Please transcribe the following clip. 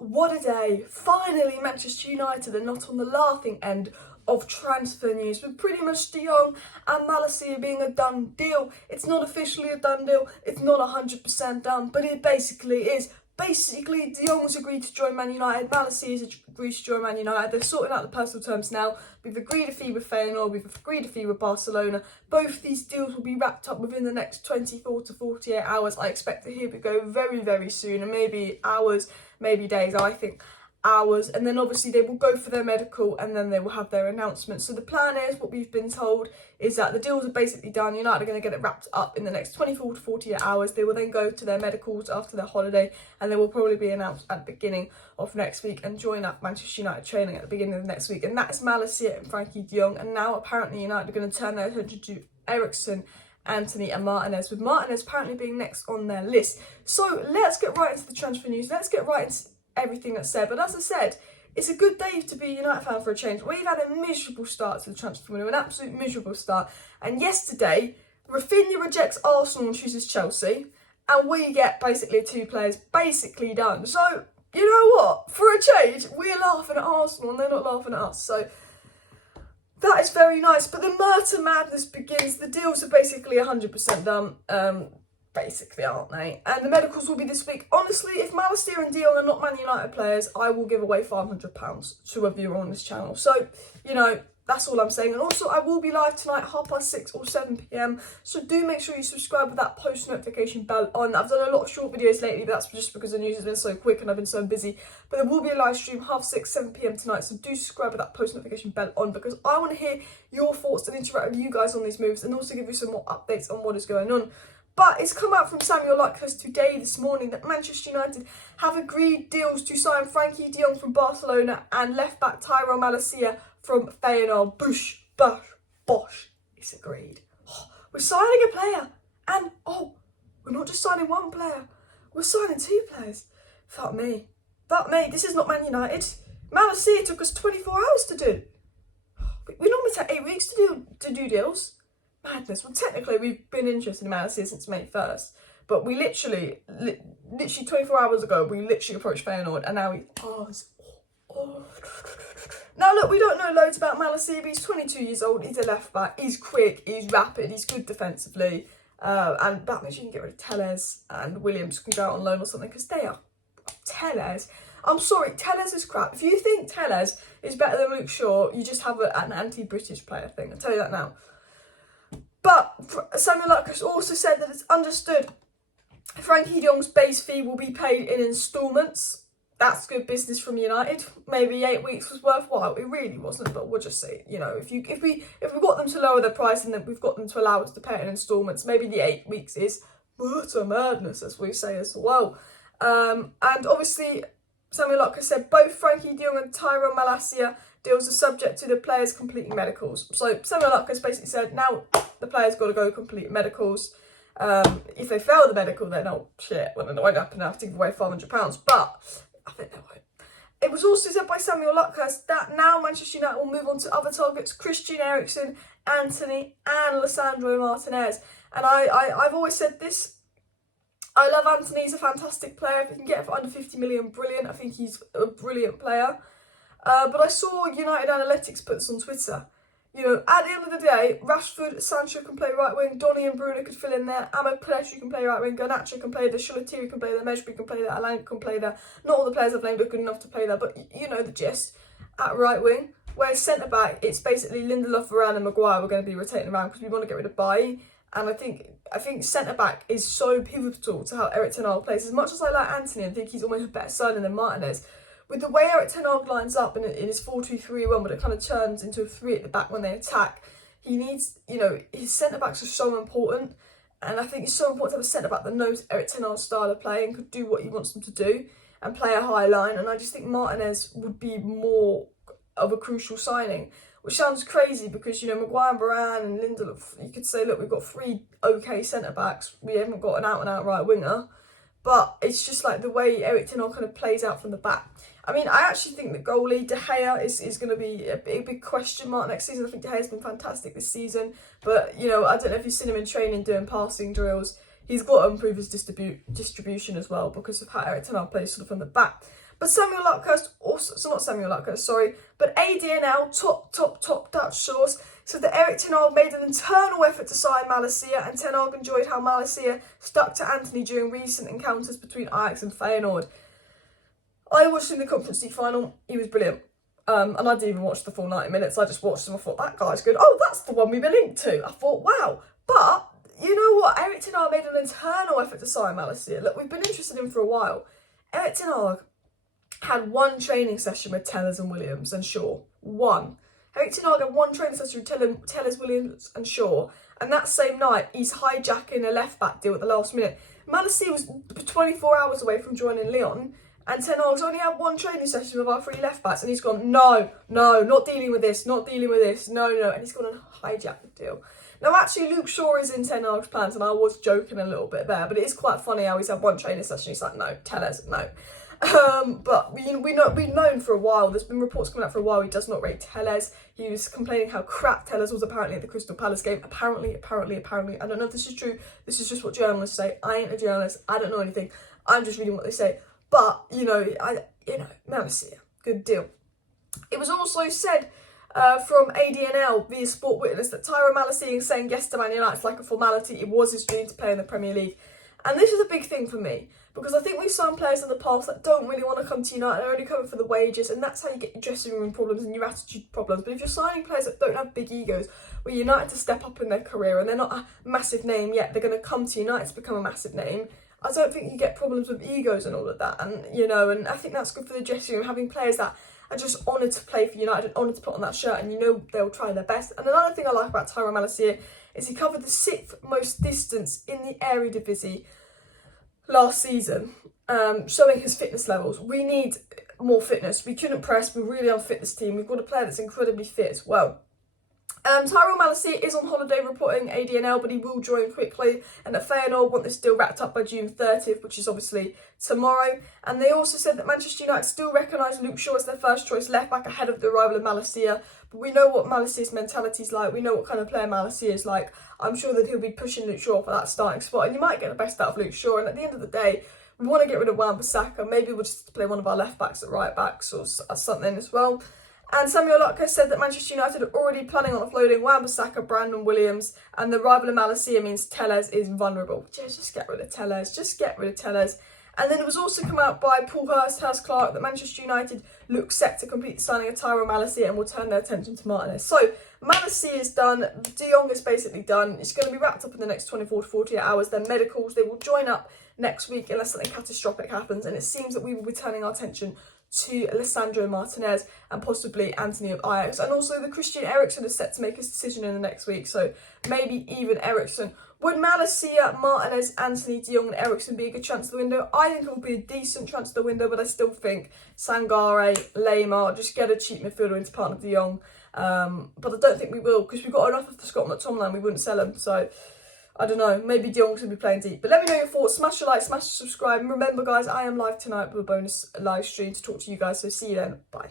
what a day. Finally, Manchester United are not on the laughing end of transfer news, with pretty much De Jong and Malacia being a done deal. It's not officially a done deal, it's not 100% done, but it basically is. Basically, De Jong's agreed to join Man United, Malacia's agreed to join Man United. They're sorting out the personal terms now. We've agreed a fee with Feyenoord, we've agreed a fee with Barcelona. Both these deals will be wrapped up within the next 24 to 48 hours. I expect to hear it go very, very soon, and maybe hours, maybe days, I think hours. And then obviously they will go for their medical and then they will have their announcement. So the plan is, what we've been told, is that the deals are basically done. United are going to get it wrapped up in the next 24 to 48 hours. They will then go to their medicals after their holiday, and they will probably be announced at the beginning of next week and join up Manchester United training at the beginning of next week. And that's Malacia and Frenkie de Jong. And now apparently United are going to turn their attention to Eriksen, Antony and Martinez, with Martinez apparently being next on their list. So let's get right into the transfer news. Let's get right into everything that's said. But as I said, it's a good day to be a United fan for a change. We've had a miserable start to the transfer window, an absolute miserable start. And yesterday, Rafinha rejects Arsenal and chooses Chelsea, and we get basically two players basically done. So, you know what? For a change, we're laughing at Arsenal and they're not laughing at us. So that is very nice. But the Merton madness begins. The deals are basically 100% done. Basically, aren't they? And the medicals will be this week. Honestly, if Malacia and De Jong are not Man United players, I will give away £500 to a viewer on this channel. So, you know, that's all I'm saying. And also, I will be live tonight, 6:30 or 7 p.m. So do make sure you subscribe with that post notification bell on. I've done a lot of short videos lately, but that's just because the news has been so quick and I've been so busy. But there will be a live stream 6:30, 7 p.m. tonight. So do subscribe with that post notification bell on, because I want to hear your thoughts and interact with you guys on these moves, and also give you some more updates on what is going on. But it's come out from Samuel Luckhurst today, this morning, that Manchester United have agreed deals to sign Frenkie de Jong from Barcelona and left-back TYRELL Malacia from Feyenoord. Bush, bush, bosh. It's agreed. Oh, we're signing a player. And, we're not just signing one player. We're signing two players. Fuck me. Fuck me. This is not Man United. Malacia took us 24 hours to do. We normally take 8 weeks to do deals. Madness. Well, technically, we've been interested in Malacia since May 1st, but we literally 24 hours ago, we literally approached Feyenoord, and now Now, look, we don't know loads about Malacia, but he's 22 years old, he's a left-back, he's quick, he's rapid, he's good defensively, and that means you can get rid of Telles, and Williams can go out on loan or something, because they are Telles. I'm sorry, Telles is crap. If you think Telles is better than Luke Shaw, you just have an anti-British player thing, I'll tell you that now. But Samuel Luckhurst also said that it's understood Frenkie de Jong's base fee will be paid in instalments. That's good business from United. Maybe 8 weeks was worthwhile. It really wasn't, but we'll just say, you know, if we got them to lower their price, and then we've got them to allow us to pay it in instalments, maybe the 8 weeks is utter madness, as we say as well. And obviously, Samuel Luckhurst said both Frenkie de Jong and Tyrell Malacia deals are subject to the players completing medicals. So Samuel Luckhurst basically said now the players got to go complete medicals. If they fail the medical, then shit, well, then it won't happen. I have to give away £500, but I think they won't. It was also said by Samuel Luckhurst that now Manchester United will move on to other targets: Christian Eriksen, Antony and Lisandro Martinez. And I've always said this, I love Antony, he's a fantastic player. If you can get it for under 50 million, brilliant. I think he's a brilliant player. But I saw United Analytics put this on Twitter. You know, at the end of the day, Rashford, Sancho can play right wing, Donny and Bruno could fill in there, Ahmed Pelletri can play right wing, Garnacho can play there, Sholatiri can play there, Mejbri can play there, Alan can play there. Not all the players I've named are good enough to play there, but you know the gist. At right wing, whereas centre-back, it's basically Lindelof, Varane and Maguire we're going to be rotating around because we want to get rid of Bailly. And I think centre-back is so pivotal to how Erik ten Hag plays. As much as I like Antony and think he's almost a better signing than Martinez, with the way Erik ten Hag lines up in his 4-2-3-1, but it kind of turns into a 3 at the back when they attack, he needs, you know, his centre-backs are so important. And I think it's so important to have a centre-back that knows Erik ten Hag's style of play and could do what he wants them to do and play a high line. And I just think Martinez would be more of a crucial signing, which sounds crazy because, you know, Maguire and Varane and Lindelof, you could say, look, we've got 3 okay centre-backs. We haven't got an out-and-out right winger. But it's just like the way Erik ten Hag kind of plays out from the back. I mean, I actually think the goalie, De Gea, is going to be a big question mark next season. I think De Gea's been fantastic this season. But, you know, I don't know if you've seen him in training doing passing drills. he's got to improve his distribution as well because of how Erik ten Hag plays sort of from the back. But Samuel Lutkehurst also, so not Samuel Lutkehurst, sorry, but ADNL, top Dutch source, said that Erik ten Hag made an internal effort to sign Malacia, and ten Hag enjoyed how Malacia stuck to Antony during recent encounters between Ajax and Feyenoord. I watched him in the Conference League final, he was brilliant. And I didn't even watch the full 90 minutes, I just watched him, I thought, that guy's good. Oh, that's the one we've been linked to. I thought, wow. But, you know what, Erik ten Hag made an internal effort to sign Malacia. Look, we've been interested in him for a while. Erik ten Hag had one training session with Tellers and Williams and Shaw. One. Erik ten Hag had one training session with Tellers, Williams and Shaw. And that same night, he's hijacking a left-back deal at the last minute. Malacia was 24 hours away from joining Lyon. And ten Hag's only had one training session with our 3 left-backs. And he's gone, no, not dealing with this, no. And he's gone and hijacked the deal. Now, actually, Luke Shaw is in ten Hag's plans. And I was joking a little bit there. But it is quite funny how he's had one training session. He's like, no, Tellers, no. But we've known for a while, there's been reports coming out for a while, he does not rate Tellers. He was complaining how crap Tellers was apparently at the Crystal Palace game. Apparently, I don't know if this is true, this is just what journalists say. I ain't a journalist, I don't know anything, I'm just reading what they say. But, Malacia, good deal. It was also said from ADNL via Sport Witness that Tyrell Malacia saying yes to Man United is like a formality. It was his dream to play in the Premier League. And this is a big thing for me, because I think we've signed players in the past that don't really want to come to United, they're only coming for the wages, and that's how you get your dressing room problems and your attitude problems. But if you're signing players that don't have big egos, where United to step up in their career, and they're not a massive name yet, they're going to come to United to become a massive name, I don't think you get problems with egos and all of that. And, and I think that's good for the dressing room, having players that are just honoured to play for United and honoured to put on that shirt, and they'll try their best. And another thing I like about Tyrell Malacia is he covered the 6th most distance in the Eredivisie last season, showing his fitness levels. We need more fitness. We couldn't press. We're really unfit, this team. We've got a player that's incredibly fit as well. Tyrell Malacia is on holiday reporting ADNL, but he will join quickly. And that Feyenoord want this deal wrapped up by June 30th, which is obviously tomorrow. And they also said that Manchester United still recognise Luke Shaw as their first choice left back ahead of the arrival of Malacia. But we know what Malacia's mentality is like. We know what kind of player Malacia is like. I'm sure that he'll be pushing Luke Shaw for that starting spot. And you might get the best out of Luke Shaw. And at the end of the day, we want to get rid of Wan-Bissaka. Maybe we'll just play one of our left backs at right backs or something as well. And Samuel Lutkehurst said that Manchester United are already planning on offloading Wan-Bissaka, Brandon Williams, and the arrival of Malacia means Tellers is vulnerable. Just get rid of Tellers. And then it was also come out by Paul Hurst Clark, that Manchester United look set to complete the signing of Tyrell Malacia and will turn their attention to Martinez. So, Malacia is done, De Jong is basically done. It's going to be wrapped up in the next 24 to 48 hours. Their medicals, they will join up next week unless something catastrophic happens. And it seems that we will be turning our attention to Alessandro Martinez and possibly Antony of Ajax. And also the Christian Eriksen is set to make his decision in the next week. So, maybe even Eriksen. Would Malacia, Martinez, Antony, De Jong and Eriksen be a good transfer window? I think it will be a decent transfer window, but I still think Sangare, Lamar, just get a cheap midfielder into partner of De Jong. But I don't think we will, because we've got enough of the Scott McTominay, we wouldn't sell him. So, I don't know, maybe De Jong's going to be playing deep. But let me know your thoughts. Smash a like, smash subscribe. And remember, guys, I am live tonight with a bonus live stream to talk to you guys. So see you then. Bye.